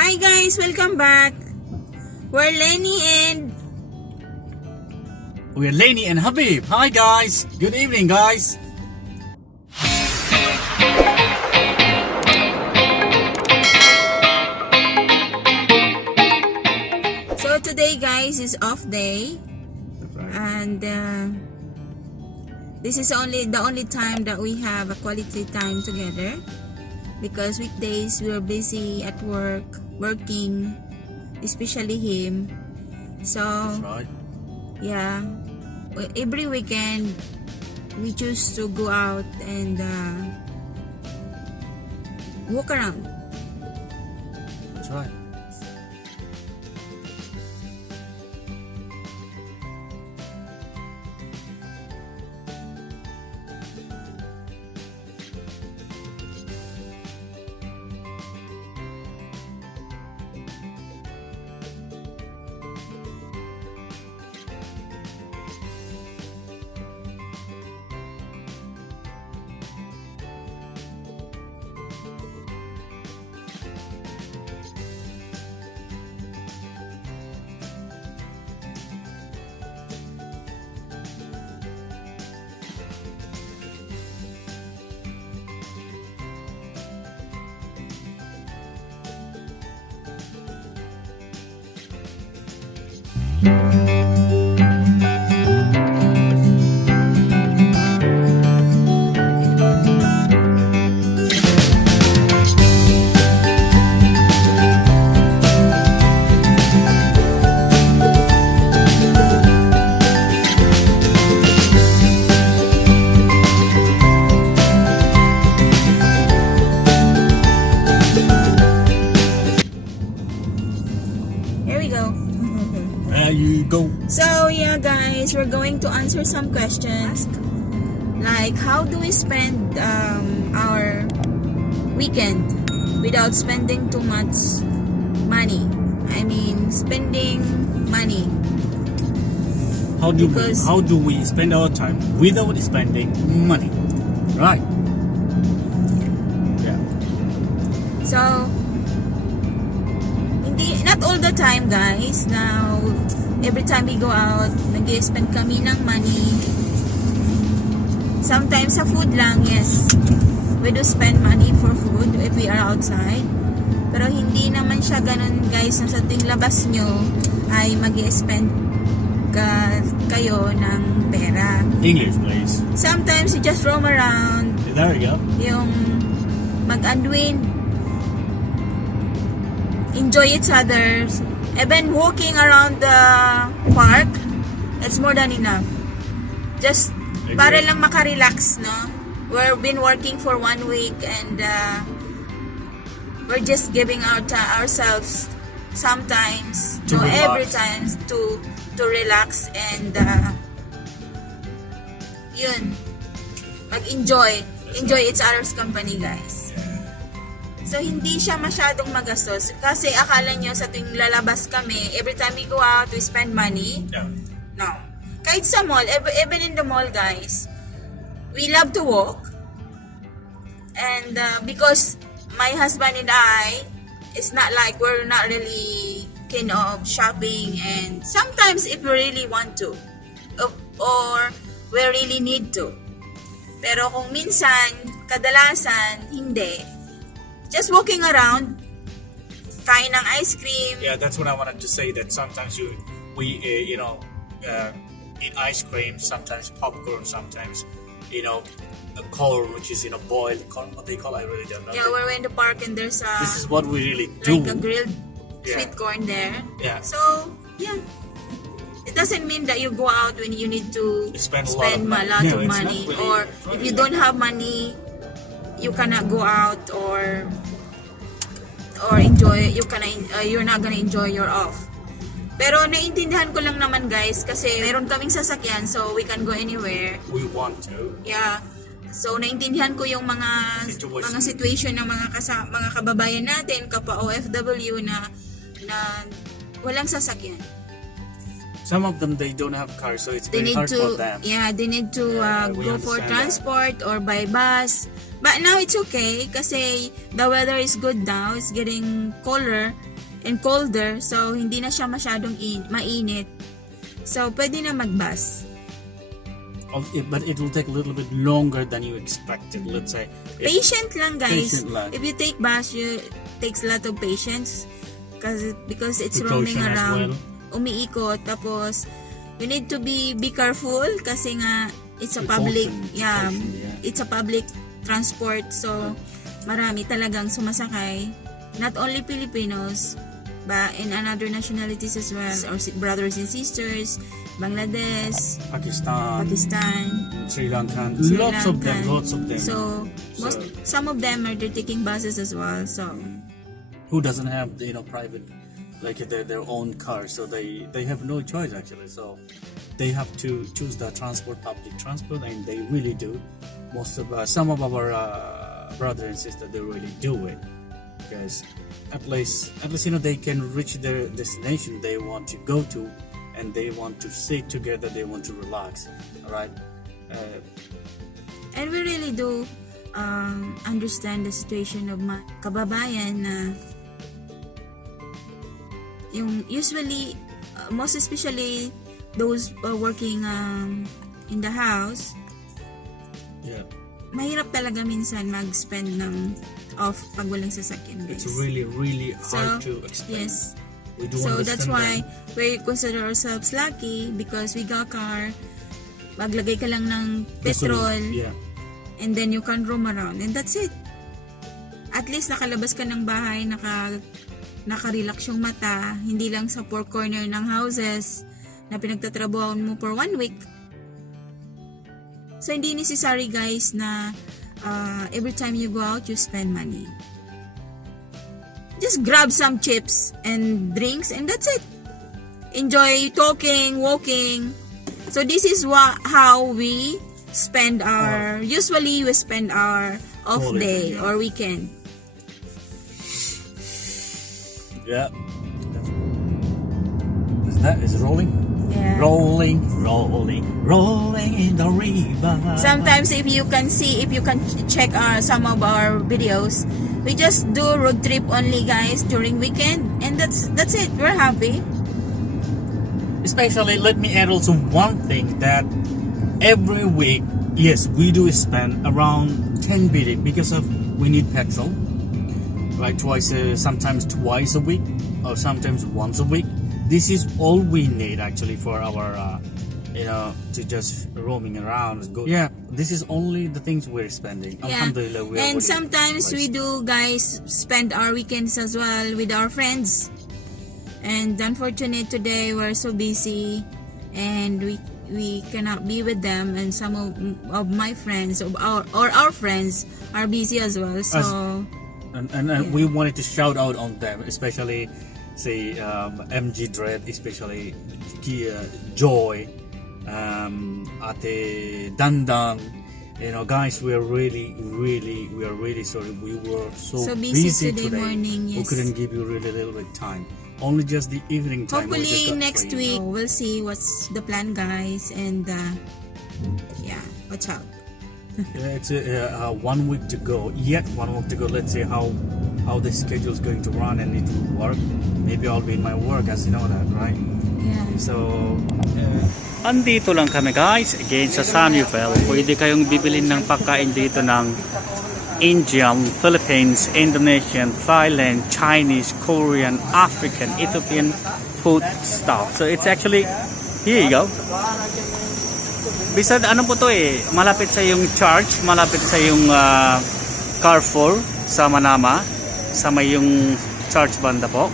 Hi guys, welcome back. We're Lenny and Habib. Hi guys. Good evening guys. So today guys is off day. That's right. And this is the only time that we have a quality time together, because weekdays we're busy at work, working, especially him. So That's right. yeah, every weekend we choose to go out and walk around. That's right. Here we go. There you go. So yeah guys, we're going to answer some questions like how do we spend our weekend without spending too much money. I mean spending money. How do Because- we spend our time without spending money? Right. Yeah. So not all the time guys. Now every time we go out, nag-spend kami ng money. Sometimes sa food lang, yes. We do spend money for food if we are outside. Pero hindi naman siya ganun guys, na sa tuwing labas nyo ay mag-spend kayo ng pera. English please. Sometimes you just roam around, There you go. yung mag-unwind, enjoy each other. Even walking around the park, it's more than enough. Just Agree. para lang makarelax, no? We've been working for 1 week and we're just giving ourselves sometimes, To relax. every time to relax and yun, mag-enjoy. Enjoy each other's company, guys. So, hindi siya masyadong magastos. Kasi akala nyo sa tuwing lalabas kami, every time we go out, we spend money. Yeah. No. Kahit sa mall, even in the mall, guys, we love to walk. And because my husband and I, it's not like we're not really keen of shopping. And sometimes if we really want to, or we really need to. Pero kung minsan, kadalasan, hindi. Just walking around, kain ng ice cream. Yeah, that's what I wanted to say. That sometimes we eat ice cream, sometimes popcorn, sometimes a corn, which is boiled corn. What they call, I really don't know. Yeah, we're in the park and there's This is what we really do. like a grilled Yeah. sweet corn there. Yeah. So, yeah. It doesn't mean that you go out when you need to Spend a spend lot a lot of of money. No, it's money. not really- Or it's not if you really don't have money, you cannot go out or enjoy, you're not gonna enjoy your off. Pero naiintindihan ko lang naman guys kasi meron kaming sasakyan so we can go anywhere. We want to. Yeah. So naiintindihan ko yung mga situation ng mga kababayan natin, kapwa OFW na walang sasakyan. Some of them, they don't have cars, so it's They very need hard for to them. they need to We go for understand transport or by bus. But now it's okay kasi the weather is good now. It's getting colder. and colder, so hindi na siya masyadong mainit. So, pwede na mag-bus. But it will take a little bit longer than you expected. Let's say. Patient lang, guys. Patient lang. If you take bus, it takes a lot of patience because it's roaming Precaution as around. well. Umiikot. Tapos, you need to be careful kasi nga it's a public, it's a public transport. So, marami talagang sumasakay. Not only Filipinos, but in another nationalities as well, or brothers and sisters, Bangladesh, Pakistan, Sri Lankan, Sri lots of them. Lankan. So, some of them are taking buses as well. So, who doesn't have private, like their own car, so they have no choice actually. So they have to choose the public transport, and they really do. Some of our brothers and sisters, they really do it because at least they can reach their destination they want to go to, and they want to sit together, they want to relax. All right. And we really do understand the situation of my kababayan na yung usually, most especially those working in the house. Yeah. Mahirap talaga minsan mag-spend ng off pag walang sasakyan, guys. It's really, really hard to explain. Yes. We do So that's why that. we consider ourselves lucky because we got car. Maglagay ka lang ng petrol, Yeah. and then you can roam around, and that's it. At least nakalabas ka ng bahay, nakarelax yung mata, hindi lang sa four corner ng houses na pinagtatrabahoan mo for 1 week. So, hindi necessary, guys, na every time you go out, you spend money. Just grab some chips and drinks, and that's it. Enjoy talking, walking. So, this is how we spend usually we spend our off day or weekend. Yeah. Is it rolling? Yeah. Rolling in the river. Sometimes if you can check some of our videos, we just do road trip only, guys, during weekend, and that's it. We're happy. Especially, let me add also one thing, that every week, yes, we do spend around 10 billion because of we need petrol, right? Sometimes twice a week, or sometimes once a week. This is all we need actually for our, to just roaming around. Yeah, this is only the things we're spending. Yeah. Alhamdulillah, And sometimes we do, guys, spend our weekends as well with our friends. And unfortunately today we're so busy, and we cannot be with them. And some of my friends our friends are busy as well. So and we wanted to shout out on them, especially say MG Dread, especially Joy, Ate Dandan. Guys, we are really sorry. We were so busy today morning. Yes. We couldn't give you really a little bit time. Only just the evening time. Hopefully next week we'll see what's the plan, guys, and watch out. It's 1 week to go. Yet 1 week to go. Let's see how the schedule is going to run and it will work. Maybe I'll be in my work, as you know that, right? Yeah. So andito lang kami, guys, again sa Sunnyvale. Pwede kayong bibilin ng pagkain dito ng Indian, Philippines, Indonesian, Thailand, Chinese, Korean, African, Ethiopian food stuff. So it's actually, here you go. Bisad, ano po to malapit sa yung church, malapit sa yung Carrefour sa Manama, sa may yung church banda po.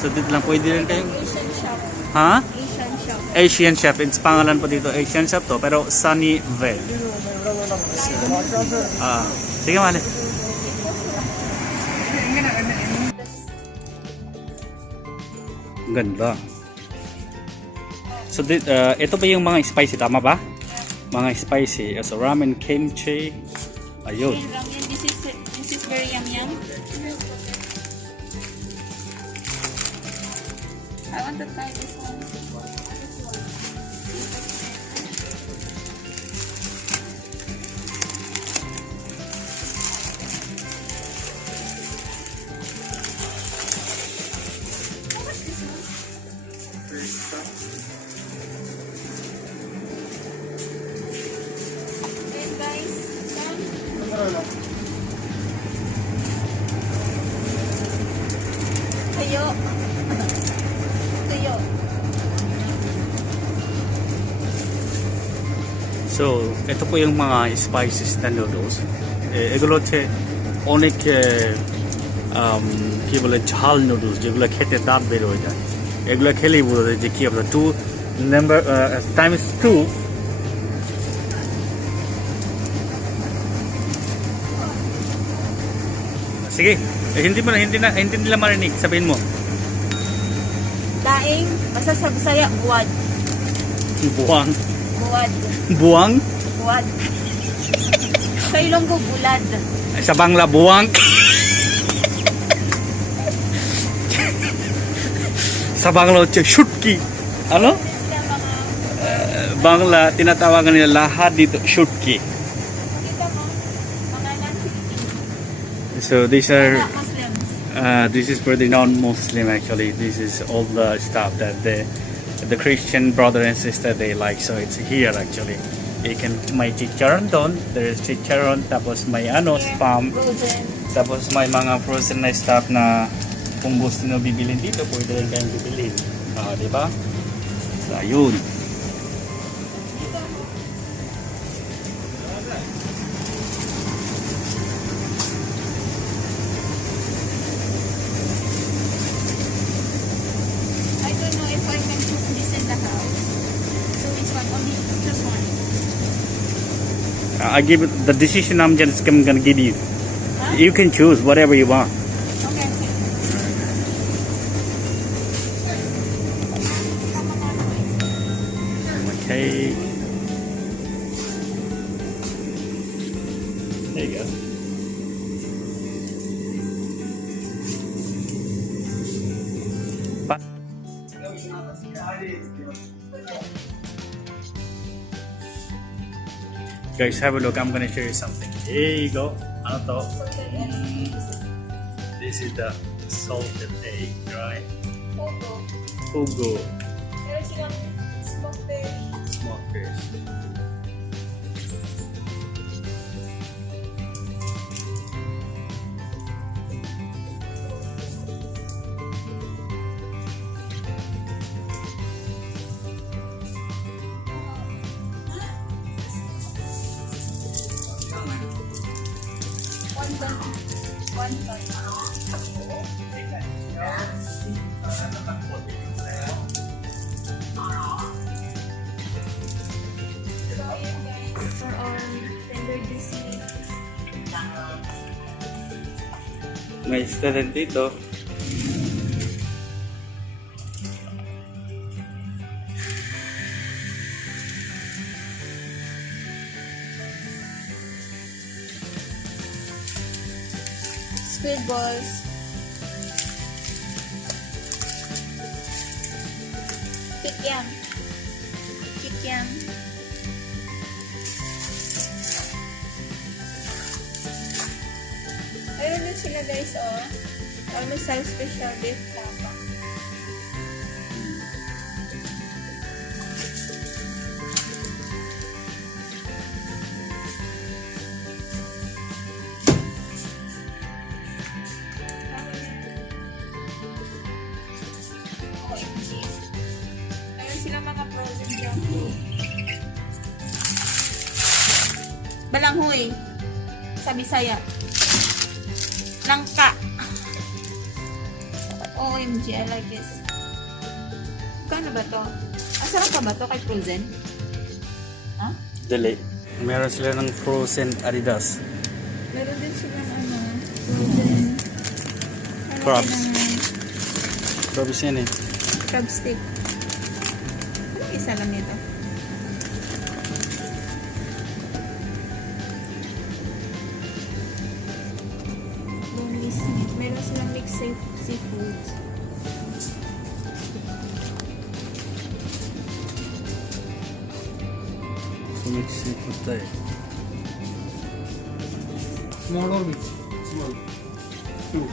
So dito lang pwede rin kayong Asian shop. ha? Asian shop. Asian Chef. It's pangalan po dito, Asian Chef to, pero Sunnyvale. Sige, mali. Ganda. So, ito ba yung mga spicy? Tama ba? Mga spicy. So, ramen, kimchi. Ayun. This is very yum. I want to try this one. Tuyo. Tuyo. So, ito po yung mga spices na noodles. এগুলো হচ্ছে অনেক কি বলে ঝাল নুডলস যেগুলো খেতে দাঁত বের হয়ে যায় এগুলো খেলেই বোঝা যায় যে কি হবে 2 number times 2 sige hindi mo na hindi nila marinig sabihin mo Daing, basta sa Bisaya, buwad. buwang Buwad. buwang Buwad. Sa Ilonggo, bulad. sa Bangla buwang sa Bangla হচ্ছে শুটকি ano Sila mga, Bangla tinatawagan nila lahat dito শুটকি kita mo, mga non-Filipino. so these are Mga Muslims. this is for the non-Muslim actually. This is all the stuff that the Christian brother and sister they like. So it's here actually. You can may chicharon doon. There is chicharon. Tapos may ano spam. Frozen. Tapos may mga frozen na stuff na kung gusto nyo bibilin dito, pwede rin kayong bibilin. Di ba? So ayun. I don't know if I can cook this in the house. So which one? Only choose one. I give it the decision I'm just gonna give you. Huh? You can choose whatever you want. Okay, okay. Okay. There you go. But guys, have a look. I'm gonna show you something. Here you go. Ano to? This is the salted egg, right? Pogo. Fugu. Meron silang smoked fish. Smoked fish. One bun. One bun. So yun guys, for our tender juicy. May isda din dito. Squid balls. Kikiam. Kikiam. Ayun din sila guys, oh. Almusal special beef tapa. Ayun sila mga frozen junk food. Balanghoy. Sa Bisaya. Langka. OMG, I like this. Kano ba to? Asarap pa ba to kay frozen? Ha? Dali. Meron sila ng frozen Adidas. Meron din sila frozen. Crabs. Crabs yan eh. Crab stick. Ano isa lang nito? Boneless meat. Meron silang mixed seafood. So much seafood tayo. Small or big? Small. Two.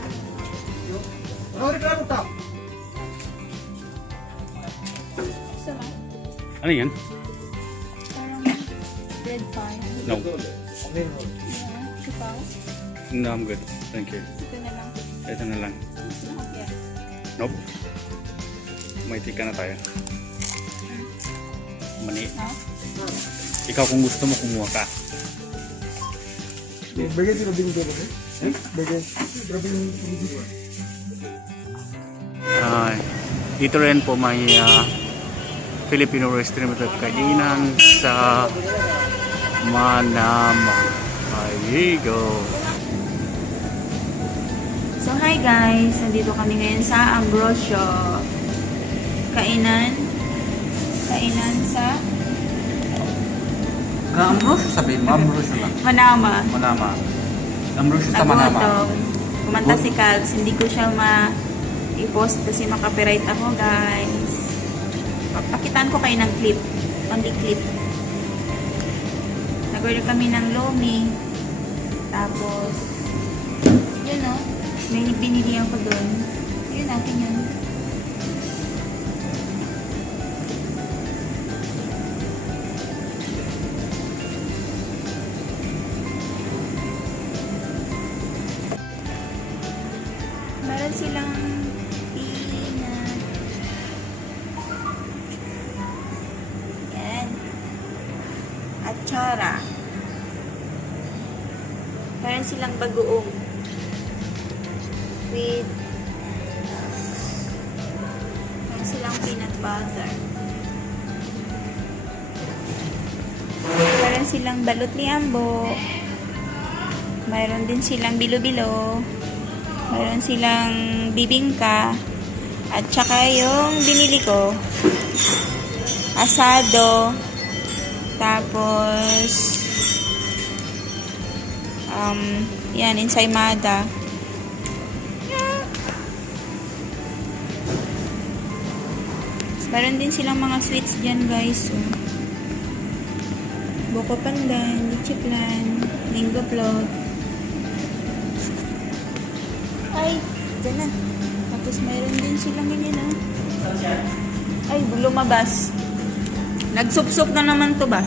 Gusto mo? Ano yan? Parang red pie. No. Sipaw. No, I'm good. Thank you. Ito na lang. Ito na lang. Mas mahapya. Nope. May tika na tayo. Mani. Ikaw kung gusto mo, kumuha ka. Bagay sila din dito. Bagay. Grabe yung dito. Dito rin po may Filipino restaurant at kainan sa Manama. There you go. So hi guys, nandito kami ngayon sa Ambrosio. Kainan sa Ambrosio sabihin mo, Ambrosio lang. Manama. Manama. Ambrosio sa Manama. Nagutom. Kumanta si Calves, hindi ko siya i-post kasi makapiright ako guys. Pakitaan ko kayo ng clip. Only clip. Nag-order kami ng lomi. Tapos, yun o. May binili ako doon. Yun natin yun. Meron silang peanut. Yan. Atsara. Meron silang bagoong. With meron silang peanut butter. Meron silang balot ni Ambo. Meron din silang bilo-bilo. Meron silang bibingka. At saka yung binili ko, asado. Tapos, yan, ensaymada. Meron din silang mga sweets dyan, guys. So, buko pandan, lichiplan, mango float. Ay, dyan na. Tapos meron din silang ganyan, oh. Ay, lumabas. Nagsup-sup na naman to ba?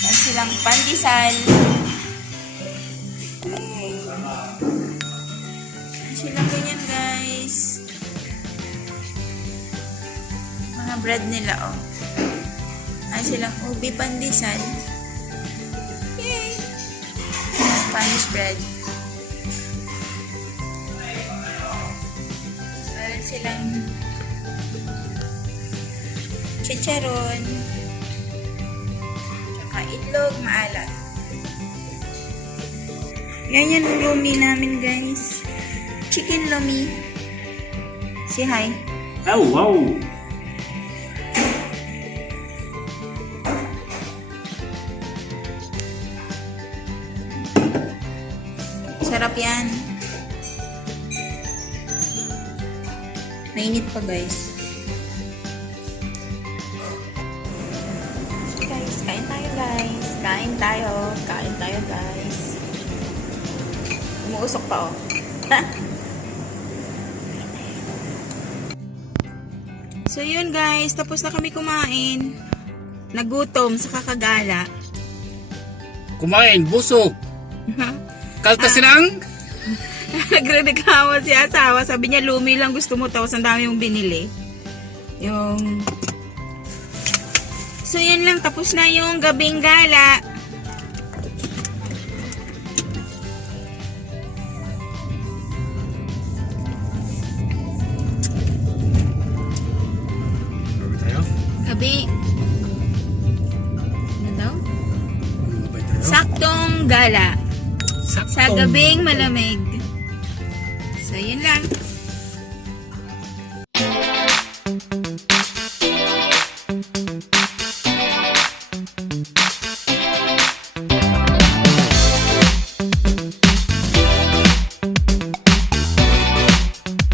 Meron silang pandesal. Meron silang ganyan, guys. Mga bread nila, oh. Meron silang ubi pandesal. Yay! Spanish bread. Meron silang chicharon. Tsaka itlog, maalat. Yan yung lomi namin, guys. Chicken lomi. Say hi. Oh, wow! Sarap yan. Mainit pa, guys. Guys, kain tayo, guys. Kain tayo. Kain tayo, guys. Umuusok pa, oh. So, yun, guys. Tapos na kami kumain. Nagutom sa kakagala. Kumain, busog. Kaltas silang? Nagre-reklamo si asawa. Sabi niya, lumi lang gusto mo. Tapos ang dami mong binili. Yung... So, yun lang. Tapos na yung gabing gala. Bago tayo? Gabi. Ano daw? Ano ba tayo? Saktong gala. Sa Saktong. gabing malamig. So, yun lang.